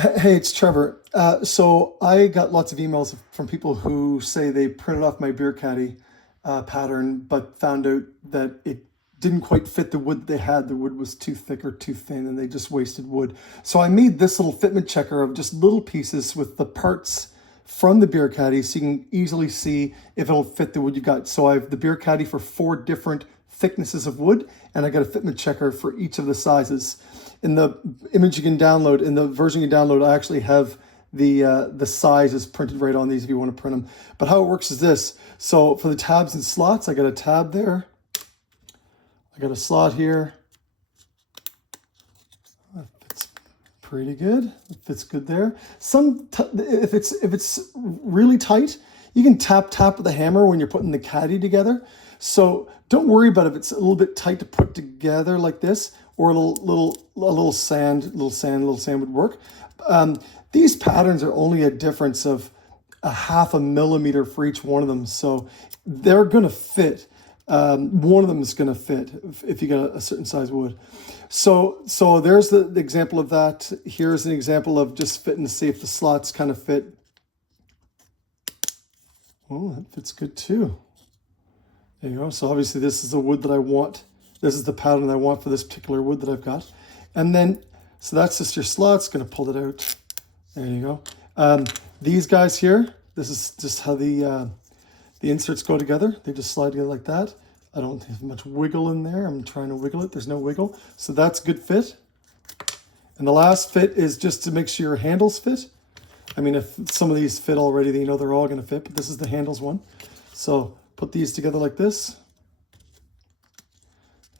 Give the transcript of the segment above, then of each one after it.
Hey, it's Trevor. So I got lots of emails from people who say they printed off my beer caddy pattern, but found out that it didn't quite fit the wood they had. The wood was too thick or too thin, and they just wasted wood. So I made this little fitment checker of just little pieces with the parts from the beer caddy, so you can easily see if it'll fit the wood you got. So I have the beer caddy for 4 different thicknesses of wood, and I got a fitment checker for each of the sizes. In the image you can download, in the version you download, I actually have the sizes printed right on these if you want to print them. But how it works is this. So for the tabs and slots, I got a tab there. I got a slot here. That fits pretty good. It fits good there. If it's really tight, you can tap with a hammer when you're putting the caddy together. So don't worry about if it's a little bit tight to put together like this, or a little sand would work. These patterns are only a difference of a 1/2 millimeter for each one of them, so they're gonna fit. One of them is gonna fit if you got a certain size wood. So there's the example of that. Here's an example of just fitting to see if the slots kind of fit. Oh, that fits good too. There you go. So obviously this is the wood that I want. This is the pattern I want for this particular wood that I've got. And then, so that's just your slots, gonna pull it out. There you go. These guys here, this is just how the inserts go together. They just slide together like that. I don't have much wiggle in there. I'm trying to wiggle it. There's no wiggle. So that's good fit. And the last fit is just to make sure your handles fit. I mean, if some of these fit already, then you know they're all gonna fit, but this is the handles one. So put these together like this.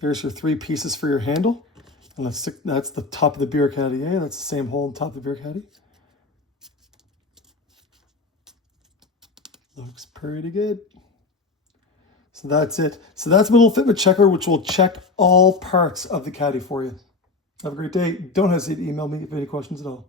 There's your 3 pieces for your handle. And that's the top of the beer caddy, eh? That's the same hole on top of the beer caddy. Looks pretty good. So that's it. So that's my little fitment checker, which will check all parts of the caddy for you. Have a great day. Don't hesitate to email me if you have any questions at all.